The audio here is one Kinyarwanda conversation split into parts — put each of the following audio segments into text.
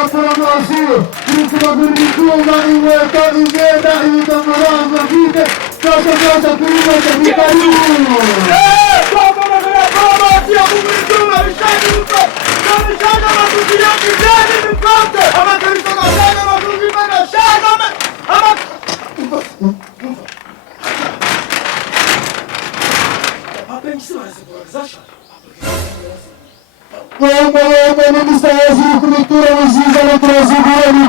la formazione, l'ultima cultura, inventa, inventa, la vita, cosa prima che mi caruno. Dopo la formazione, cultura, mi stai tutto, non mi stai ma tutti gli altri piani mi fate, ma che mi sto facendo, ma tutti mi lasciate, ma... Non mi stai facendo cultura, non si sa la trasugura di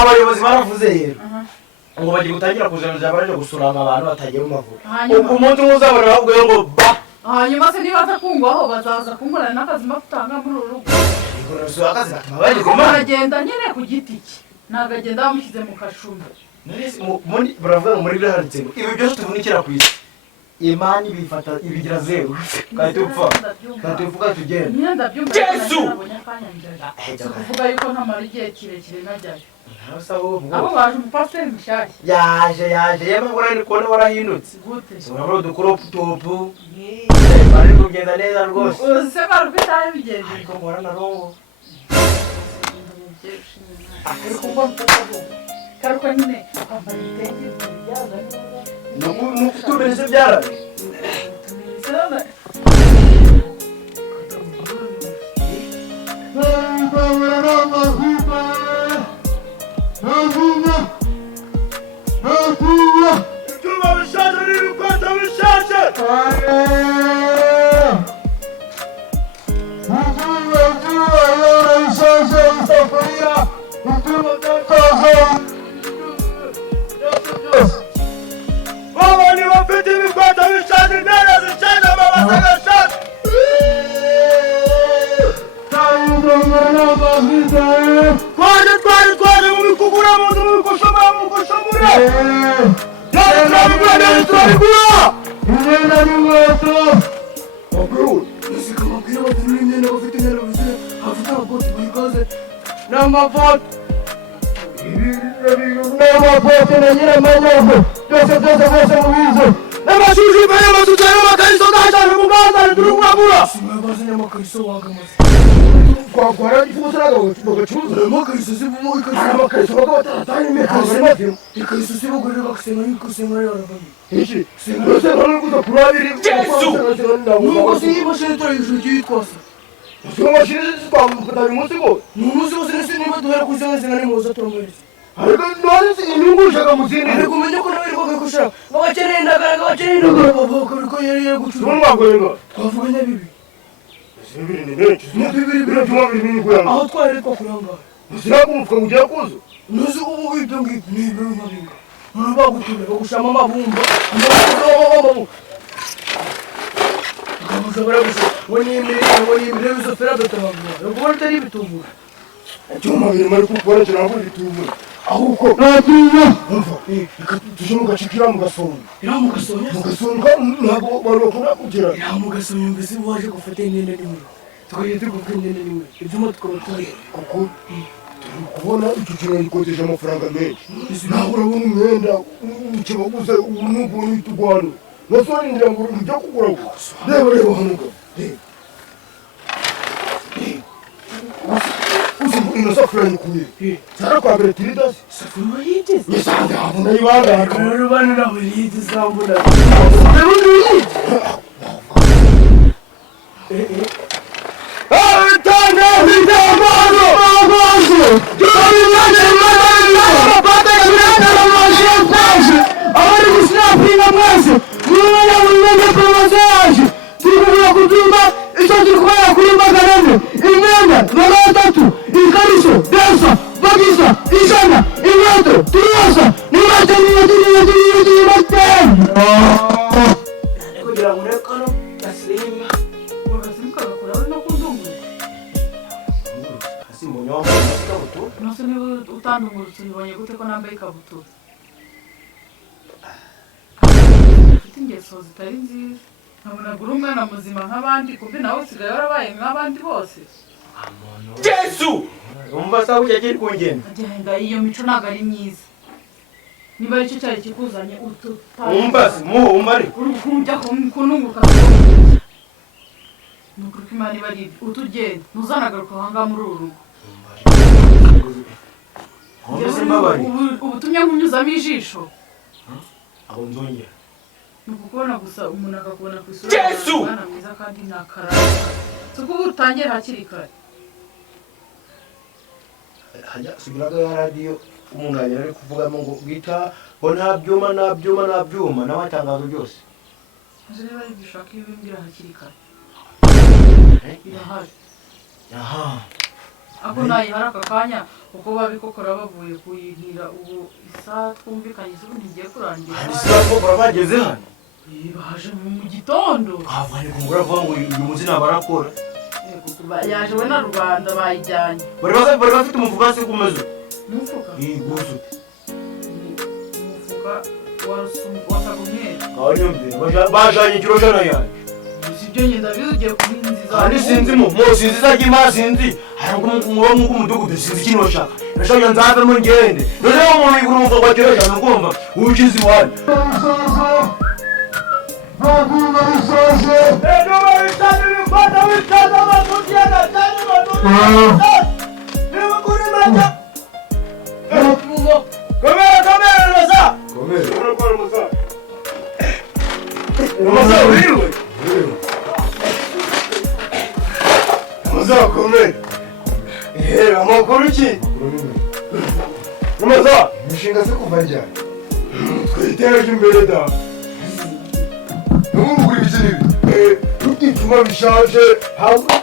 abayobozi baravuze rero ngo bagiye gutangira kujanira abaje gusura abantu batagiye mu mavuko umuntu muzabona bavuga ngo ba hanyuma se niba atakungwaho bazaza kungurana n'akazi mafutanga muri uru rugo igoroso akazi baje goma agenda nyene ku giti cye nagagenda bamushyize mu kashumba muri baravuga muri birahanditse ngo ibi byose tuvunikira ku isi imani bifata ibigira zero kandi upfa tugenda nyenda byumva Yesu kuvuga yuko ntamara igihe kirekire najyayo abo baje umupasiteri mushyashya yaje yemwe ni kubona warahindutse gute urabona udukoropu topu bari kugenda neza rwose se bari kwitaho bigenze ariko mbona na rongo ariko mba mvuga karuko nyine kwambara ibitenge byaza nukutumereze byara tumereze ibyuma bishaje n'ibikoresho bishaje babandi bafite ibikoresho bishaje intera zishaje amabati agashaje twaje mu bikugura mu nzu mu bikoshomora turabigura imyenda n'inkweto musika amabwira baturura imyenda bafite imyenda buzire hafite amakoti bayikoze n'amafoto n'amapote na nyiramanyoko byose mubizo n'amashusho imbere y'amazuta n'amakariso gashanje mu gazane turuguragura simwe bazanye amakariso wagamaze twakora ifuso bagacuruza amakariso zivumo ikariso bakabatatanye imekariso ikariso zibugurira bakasenga n'ikusenga yaravanye iki sinose nkuza kurabiri Yesu nuko simashine turayijuru cyitwasa Sio mashine zitwamukutana umunsi go n'umunsi wose nese niba duhera kuzenga n'impuzo turamwereza ariko none inyungu ushaka muzindi ariko umenye ko nawe rwego kushaka ngabakeneye indagara bavuga ko yari gucuruza n'umwagorenga twavuganya bibi bibiri ni benshi bibiri byuma bibiri kuyanga aho twari twakuranga zirakumfuka kugira kuzo nuzi ubu ibyo ngibyo ni ibyo mabinga bagutumira bagushama amabumba amabumba ukamushobora gusa ngo nimire bizofera dotabagura ubwo bitari bitubura byuma biri mari gukora cyangwa bitubura ahubwo natinya umva reka tuje mugacikira mugasonga mugasonga ntabwo barokora kugira mugasonga mbese waje gufata imyenda nimwe twagiye tugufata imyenda nimwe ibyuma tukaba turi kuko kubona icyo kintu gikoresha amafaranga menshi nawe urabona umwenda ukibaguze n'ubuntu itugwana nasoni ngira ngo ujya kugura reba hano uzi ino safuriya nyikuye zara kwa mbere turidazi safuriya yiteze nisanze aho nayibanga rero bana nawe yiteze sambuna utandungurutse ubonye gute ko nambaye ikabutura ufite ingeso zitari nziza nkabona uri umwana muzima nk'abandi kumbe nawe usigaye warabaye nk'abandi bose Yesu umva sawa ujya kiri kungenda agenda iyo mico ntabwo ari myiza niba aricyo cyari kikuzanye umva umva ari ujya kununguka nukuri ko imana iba ari utugenda ntuzanagaruka aha ngaha muri uru rugo ubutumye nkunyuzamo ijisho abo nzongera ni ukubona gusa umuntu akakubona ku isura y'umwana mwiza kandi ntakarara si uko uba utangiye hakiri kare hajya subiraga ya radiyo umuntu yagera ari kuvugamo ngo bwita ngo nta byuma nawe atangazo byose maze niba ari gushaka iyo bimbwira hakiri kare birahari ako nayihari aka kanya kuko babikokora bavuye kuyihira ubu isaha twumvikanye isuku ntigiye kurangira bakokora bageze hano baje mu gitondo havanye ku mugore avuga ngo uyu munsi ntabwo arakora yaje we na rubanda bayijyanye bari bafite umufuka hasi ku mezo umufuka guzu umufuka wasaga umweru aho niyo mbere bajanye ikiro jana yanjye sibyo ngenda bizi ugiye kuhinziza kandi sinzi mo sinzi izajya imana sinzi harabwo muba mwuko umudugudu sinzi ikintu bashaka nashaka nzavemo ngende noneho umuntu yigura umufuka wa kiro jana ugomba uwukiza iwanyu umushinga se kuva ryari twiteje imbere da n'ubugura ibiki n'ibi tubyicuma bishaje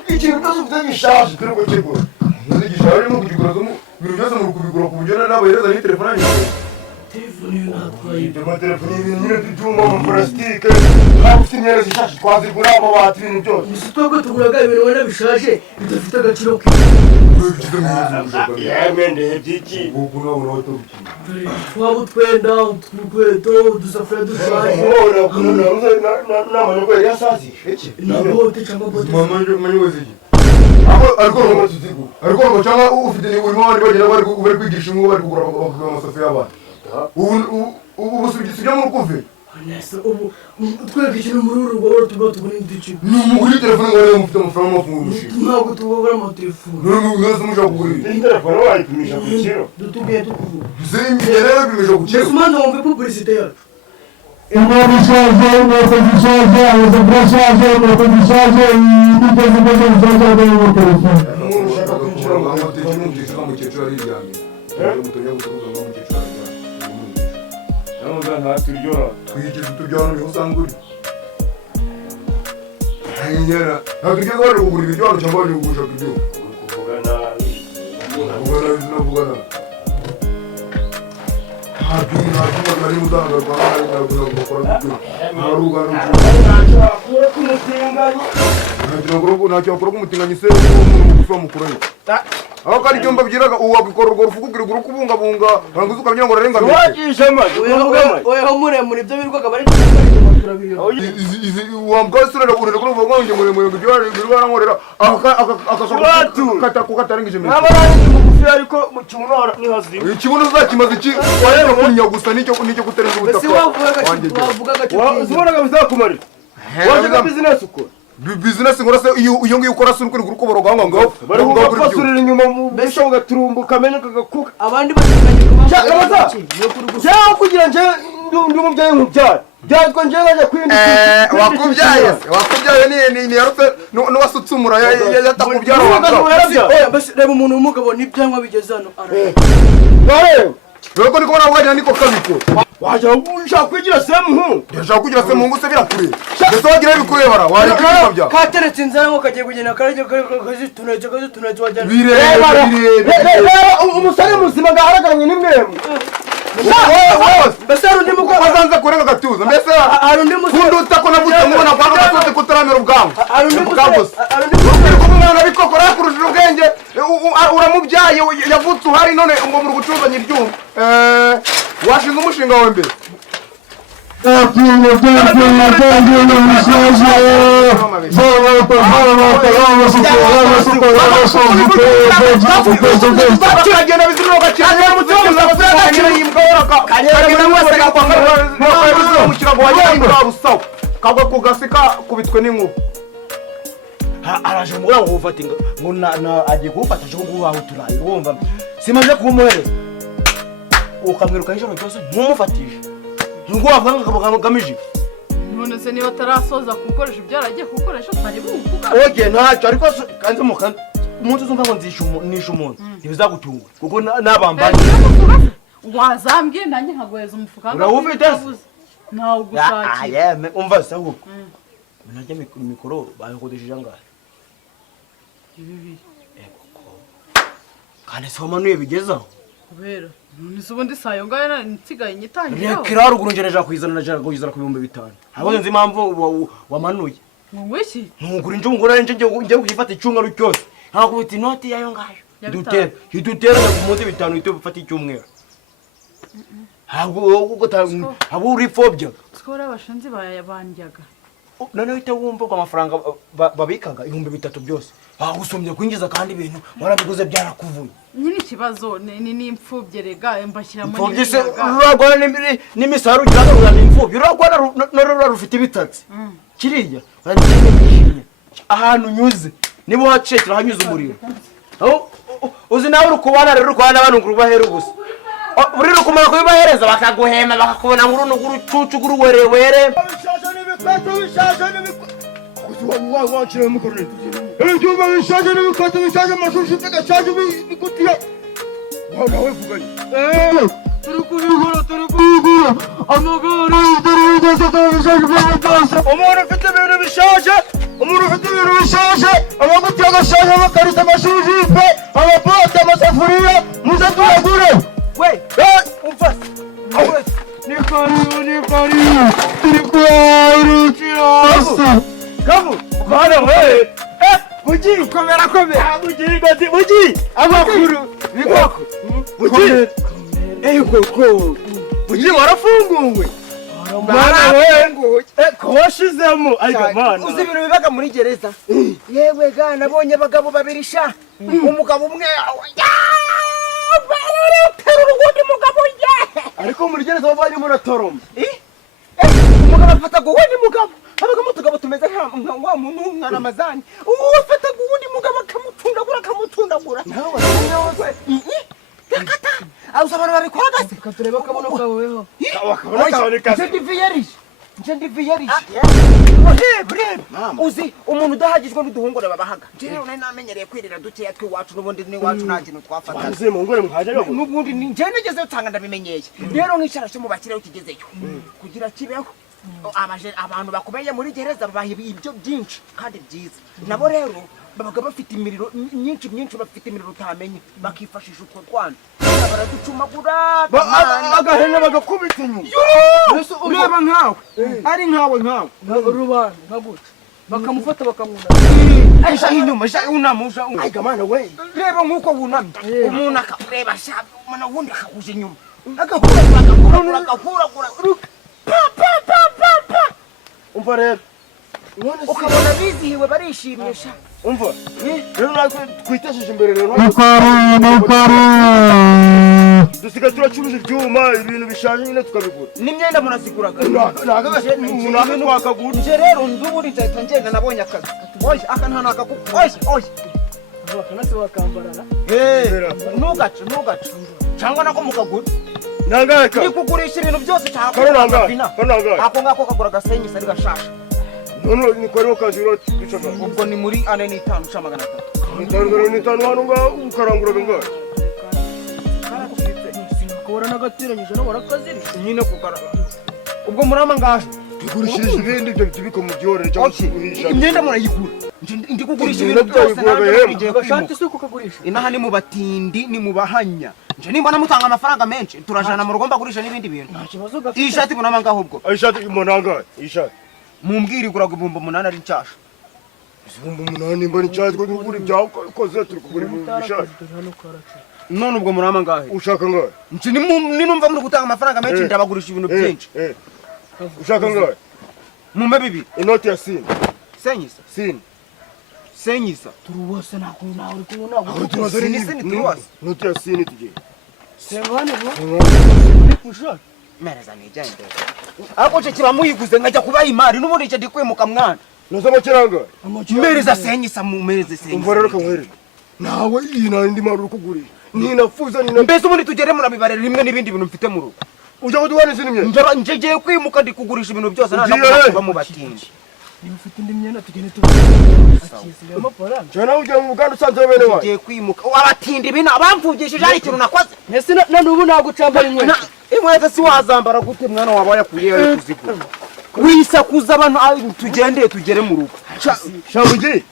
ikintu byose ufite gishaje turi gukigura nzi gishaje no kugigura ibintu byose muri kubigura ku buryo n'abahereza ni telefone yanyu telefone y'inatwaye ibyo amatelefone y'ibintu nyine by'ibyuma amaparasitike ntabwo ufite imyenda zishaje twazigura amabati ibintu byose gusa twebwe tuguraga ibintu wenda bishaje bidafite agaciro yemende by'iki ubu nabona watubukina twaba utwenda utwikweto udusafuriya dushaje n'amanywa yari yasazishe iki n'abote cyangwa bote manywa ziki ariko ngo cyangwa ufite urimo abandi bagenda bari kwigisha imwe bari kugura bakagura amasafuriya y'abana ubu sibyo mu kuve ubu twebwe ikintu muri uru rwabo tuba tubona indici ni umuguri telefone ngo rero mufite amafaranga y'amafungo umushinga ntabwo tubabura amatelefone none mushaka kugurira iyi telefone wayipimisha ku kiro dutubwiye tukuvuga zimbiye rero bipimisha ku kiro umanza wumve publicité yacu inkoni ishaje inkweto zishaje amasafuriya ashaje inkweto zishaje imbuto zimeze zishaje mu telefone umuntu ushaka kwinjira mu muteke n'umukecuru n'umukecuru ariryamye mutonya gusubiza ngo umukecuru ariryamye Namuza ntaturyoha. twigeze uturyoha niho usanga uri nyera ntabwo ugeze wari kugura ibiryohano cyangwa wari kugurisha ibyo Kuvuga nabi. navuga nabi ntabwo nari muzangarwa ntabwo bakora ibyo nta rugano ntacyo wakora k'umutinganyi se umuntu mugufi wamukuranye aho kandi icyo mbabwiraga uwabikora urwo rufuku ukirigura ukubungabunga ntabwo uzi ukabyira ngo urarengamike Wagisha amazi. oyeho muremure ibyo birirwaga bari turabireba wambwa surera urere kuri uvuga ngo muremure ngo ibyo barankorera akakata kukatarengeje metero Nabarangiye mugufi ariko mu kibuno nihazi. ikibuno uzakimaze iki wareba kunya gusa nicyo kutarenza mbese ubutaka wavugaga cyo Uzibonaga bizakumara. Waje business uko. business ngora se iyo ngiyo ukora suri kuri gukobora gahanga ngo Bari kugapasurira inyuma mu bisho gaturumbuka menye kagakuka. abandi bateganya Amaza. Cyangwa kugira nje ndi umubyeyi nkubyara. Byatwa nje ngaje kwindi. wakubyaye ni yarutse n'uwasutsumura yatakubyara oya basi reba umuntu w'umugabo n'ibyangwa bigeze hano rero niko nawe wajya niko kabiko Waje ushaka kwigira semu. ndashaka kugira se mungu se birakure ndetse wagira bikurebara wari kwibabya kateretse inzara ngo kagiye kugenda karajya kazitunetse wajyana Umusare muzima gaharaganye n'imwemu. mbese hari undi mugabo azanza kurega gatuza mbese hari undi musore kunduta ko navutse mubona kwanga gatute kutaramera ubwangu hari undi musore uri kumwana bikokora yakurushije ubwenge uramubyaye yavutse uhari none ngo muri gucuzanya ibyuma washinze umushinga wawe mbere kiragenda biziriro gakiragenda kagwa ku gasi kakubitwe n'inkuba Araje mugura ngo ufate ngo agiye kuwufata cyo guhaho turayi wumva simaje kumuhereza ukamwiruka ijoro cyose ntumufatishe ngo wavuga ngo gamije none se niba atarasoza gukoresha ibyo yaragiye gukoresha twari bumuvuga oke ntacyo ariko kanze mu kanze umuntu uzumva ngo nisha umuntu ntibizagutungura kuko nabambaye wazambye nanjye nkaguheza umufuka urawufite ntawe ugushakiye yeme umva se ahubwo najya mikoro bayikodesheje angahe ibibiri kandi se wamanuye bigezaho kubera none se ubundi sayo ngayo nsigaye nyitangiraho reka ruguru nje naje kuyizana ku 5,000 ahubwo nzi impamvu wamanuye ngo iki ntugura inje umugore nje ngiye kugifata icyumweru cyose nkakubita inoti yayo ngayo idutera ku munsi 5 ito bifata icyumweru abo uri phobia skora abashanzi bandyaga none uhita wumva ko amafaranga babikaga 3,000 byose bagusomye kwinjiza kandi ibintu warabiguze byarakuvuye nyine ikibazo ni imfubye rega mbashyiramo imfubye se uragwana n'imisaru ugira ngo urane imfubye uragwana n'urura rufite ibitatsi kiriya uranyishimye ahantu nyuze nibo hacekera hanyuze umuriro uzi nawe uri kubana rero ukwana abantu ngo ubahera ubusa uri kumara kubibahereza bakaguhema bakakubona ngo urunuguru cucu guruwerewere wacira mukorane ibyuma bishaje n'ibikoto bishaje amashusho y'agashaje bigutiya nawe vuganye turi kubigura amagare turi byose tubishaka byose umuntu ufite ibintu bishaje amaguti agashaje amakarito amashujipe amabote amasafuriya muze tuyagure we umva ni karibu turi kuyarukira hasi kavu ukahana we bugi komera bugi amakuru bikoko bugi koko bugi warafunguwe ko washizemo ariko mana uzi ibintu bibaga muri gereza yewe ga nabonye abagabo babiri sha umugabo umwe urugundi mugabo ariko muri gereza bavanye muri toroma umugabo afataga uwundi mugabo abagamo tugabo tumeze nka muntu umwana amazani ufataga uwundi mugabo akamutundagura Ausa abantu babikora gase katureba kabono kaweho nje ndiviyarije uzi umuntu udahagijwe n'uduhungure babahaga rero nari namenyereye kwirira dukeya twiwacu n'ubundi n'iwacu nta kintu twafataga n'ubundi nje nigeze utanga ndabimenyeye rero nk'icara cyo mu bakireho kigezeyo kugira kibeho abantu bakomeye muri gereza babaha ibyo byinshi kandi byiza nabo rero babaga bafite imiriro myinshi bafite imiriro utamenye bakifashisha utwo twana baraducumagura agahene bagakubita inyuma ureba nkawe ari nkawe rubanda nkaguca bakamufata bakamuna aisha inyuma unamusha aigamana we reba nkuko wunamye umuntu akareba shabe umana wundi akakuje inyuma agahura umva rero ukabona bizihiwe barishimisha umva rero natwe twitesheje imbere rero dusigaye turacuruza ibyuma ibintu bishaje nyine tukabigura n'imyenda muraziguraga umuntu wakagura nje rero nduburi nzahita ngenda nabonye akazi oya aka nta nakaguka oya bakanase bakambarana ntugace cyangwa nako mukagura nangaka ni kugurisha ibintu byose cyangwa ako ngako kagura agasenyi sari gashasha none ni kwari kazi rero ducaga ubwo ni muri 4 5 magana 3 ni tanu hano nga ukarangura bengaye kora nagatiranyije no barakaziri nyine kugara ubwo murama ngaje tugurishije ibindi byo tubiko mu byorere cyangwa kugurisha imyenda murayigura ndi kugurisha ibintu byose ngiye bashati se kukagurisha inaha ni mu batindi ni mu bahanya nje nimbona mutanga amafaranga menshi turajana mu rugo mbagurisha n'ibindi bintu nta kibazo gafite iyi shati munama ngaho ubwo ishati monanga ishati mumbwiri guraga 8,000 ari ncyasha 8,000 mbani cyatwe ko kugura ibyawe koze turi kugura ishati none ubwo murama ngahe ushaka ngahe nje ninumva muri gutanga amafaranga menshi ndabagurisha ibintu byinshi ushaka ngahe mumbe bibi inoti ya sini senyisa turuwose nako nawe uri kumwe nawe aho turazari sini turuwase inoti ya sini tugiye sengane bwo kushaka mereza nijende ako cyo kiba muyiguze nkajya kubaha imari n'ubundi cyo ndikwimuka mwana noza makiranga mereza senyisa mumereze senyisa umva rero kamwere nawe iyi nandi maru kugurisha ninafuza mbese ubundi tugere murabibarera rimwe n'ibindi bintu mfite mu rugo ujya kudwana izindi myenda nje kwimuka ndikugurisha ibintu byose nta mu batindi ufite indi myenda tugende akisiga amafaranga cyana ujya mu Uganda usanze bene wawe nje kwimuka abatindi bina bamvugishije ari ikintu nakoze nese na nubu nagucambara inkweto inkweto si wazambara gute mwana wawe yakuyeyo kuzigura wisakuza abantu tugere mu rugo shabugi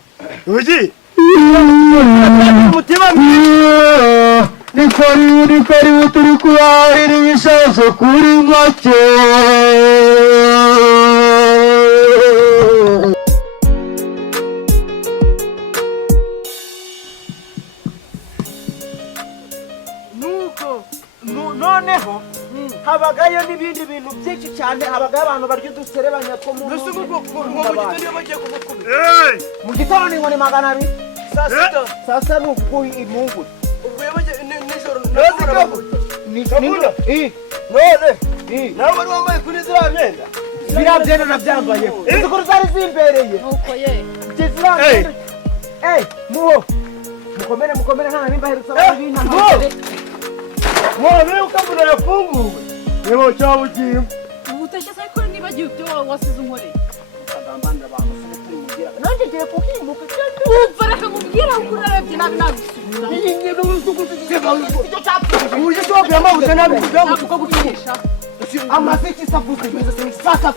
umutima ni karibu turi kurahira ibishazo kuri make noneho habagayo n'ibindi bintu byinshi cyane habagayo abantu barya uduserebanya two mu mu gitondo ni nkoni 200 sasa ni ukuguha impungure ubwo yabaje nijoro nawe wari wambaye kuri ziriya myenda ziriya byenda nabyambayeho izi kuri zari zimbereye nuko ye muho mukomere nta nimba herutse abantu b'intama mwana ukabona yafunguwe yebo cyabugiye ubutekereza ko nibagiye ibyo wasize unkoreye agambanira abantu se turi mu nageraga nanjye ngiye kuhimuka wumva reka nkubwira uko unarebye nabi nabisubiza icyo cyapfuye uburyo cyo wabwira amabuze nabi kugira ngo tukagucisha amaziki savuze fata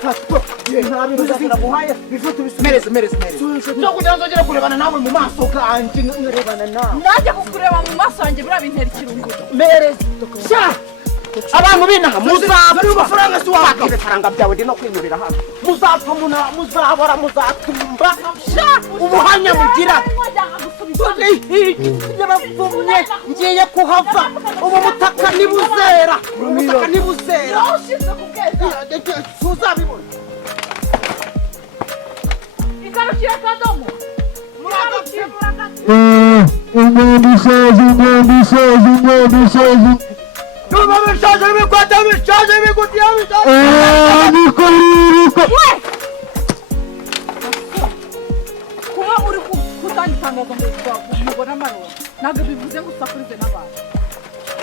mereze cyo kugira ngo nzongere kurebana nawe mu maso ganjye nkarebana nawe nanjye kukureba mu maso yanjye buriya bintera ikirungo mereze sha abantu binaha muzapfa amafaranga si waka ibifaranga byawe ndi no kwinyurira hano muzapfa muzabora muzatumba sha ubuhanya mugira y'abavumye ngiye kuhava ubu mutaka nibuzera tuzabibona igarukire Kadomo Umuntu ushaje Tuma bishaje bikwata bishaje bigutiya bishaje niko kuba uri kutangitangaza ngo umugore amaroba ntabwo bivuze ngo usakurize n'abantu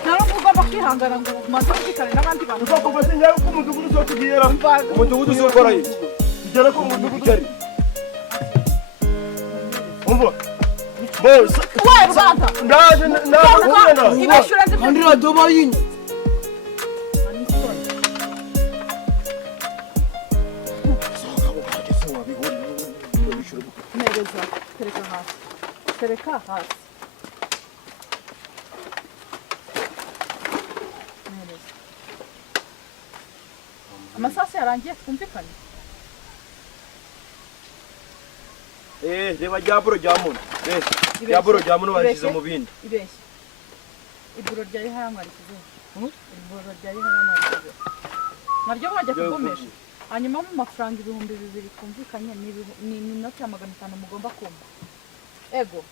nta n'ubwo ugomba kwihangana ngo umaze kumvikana n'abandi bantu ushaka kubaza nyawe ko umudugudu uzatugiyera umudugudu uzokora ye igera ko umudugudu ari umva boss we Rwanda ndaje ibishura nzi kandi radoba yinyi mereza tereka hasi mereza amasasi yarangiye twumvikane reba ryaburo rya muntu ryaburo rya muntu barishyize mu bindi ibeshye iburo ryari haramwarikize iburo ryari haramwarikize naryo bajya kuvomesha hanyuma mu mafaranga 2,000 twumvikanye ni inoti ya 500 mugomba kumpa ego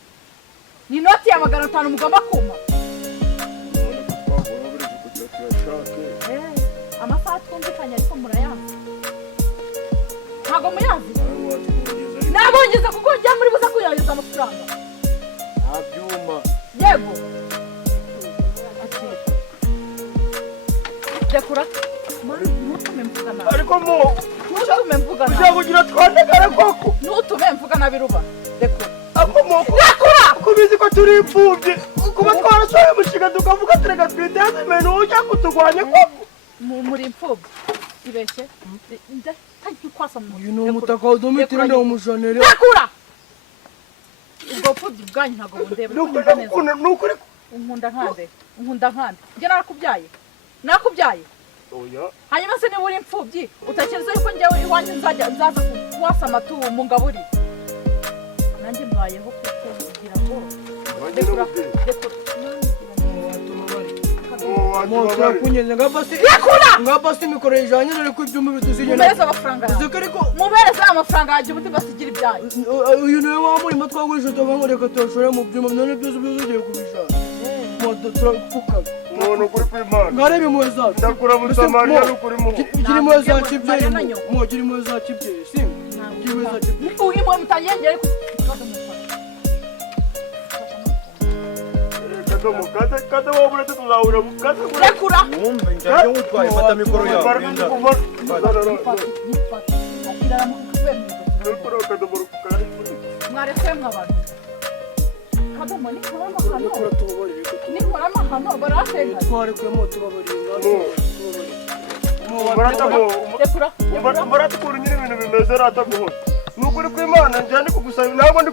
ni inoti ya 500 mugomba kumpa amasaha twumvikanye ariko murayazi ntabwo muyazi nabongeze kuko njya muri buza kuyageza amafaranga abyuma yego dekura ntutume mvugana ariko mu ntutume mvugana ujya kugira twandekare koko ntutume mvugana biruba dekura akomoko dekura kubizi ko turi imfubyi kuba twarashoye umushinga tukavuga tureka twiteze ibintu ujya kutugwanya koko muri imfubyi ibeshye kwasa mu uyu ni umutaka wa domitira ndi umujonere dekura ubwo pfubyi bwanyu ntabwo bundeba nukuri unkunda nkande njye nakubyaye oya hanyuma se niba uri imfubyi utekereza yuko njyewe iwanyu nzaza kuwasa amatubu mu ngaburi nanjye mbayeho kuko kugira ngo dekura moto kunyeze ngabasi mikoro ijanye rero ko ibyuma bituzinye mubereze amafaranga mubereze amafaranga yaje ubuti basigira ibyayo uyu niwe wa murimo twagurishije tubangoreka tushore mu byuma none byose ugiye kubishaka moto turafuka umuntu kuri kwimana ngarebe impuhwe zacu ndakura musamariya n'ukuri mu gira impuhwe za kibyeyi mo gira impuhwe za kibyeyi simba gira impuhwe za kibyeyi uyu impuhwe mutangengere kata wabura tuzahura kata dekura wumve njye ngutwaye fata mikoro yawe mwaretse mw'abantu Kadomo nikora amahano barasenga twarekuyemo tubabaringa dekura muratukura nyine ibintu bimeze rataguhora nukuri kw'imana njye ndi kugusaba ntabwo ndi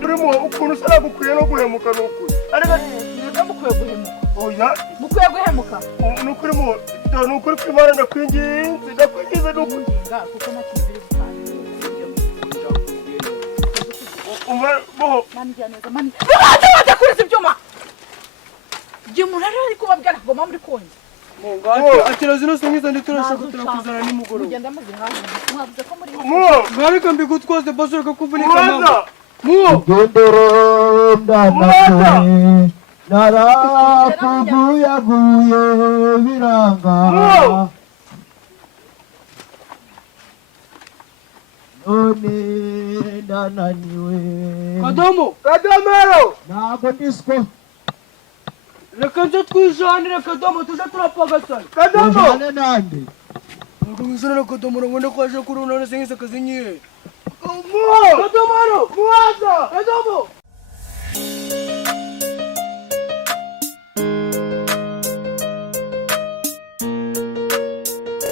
turimo ukuntu usa nagukwiye no guhemuka nukuri ariko mwebwe mukwiye guhemuka oya mukwiye guhemuka nukuri nukuri kw'imana ndakwinginze nukuri kuko nta kintu biri gutanga mani bakuriza ibyuma igihe umuntu ari kubabwira kagoma muri konji akira zino singiza nditurashaka turakuzana nimugoroba mugenda muzira hanze mwavuze ko muri ngareka mbigutwaze basureka kuvunika mama gendero ndanawe narakuguyaguye biranga none ndananiwe Kadomo ntabwo ndiswe reka nze twijanire Kadomo tuje turapagasana ujane nande ngo mwisana Kadomo ngo ndakwashe kuri none singiza kazi nyihe Katomano! Muaza! Edomo!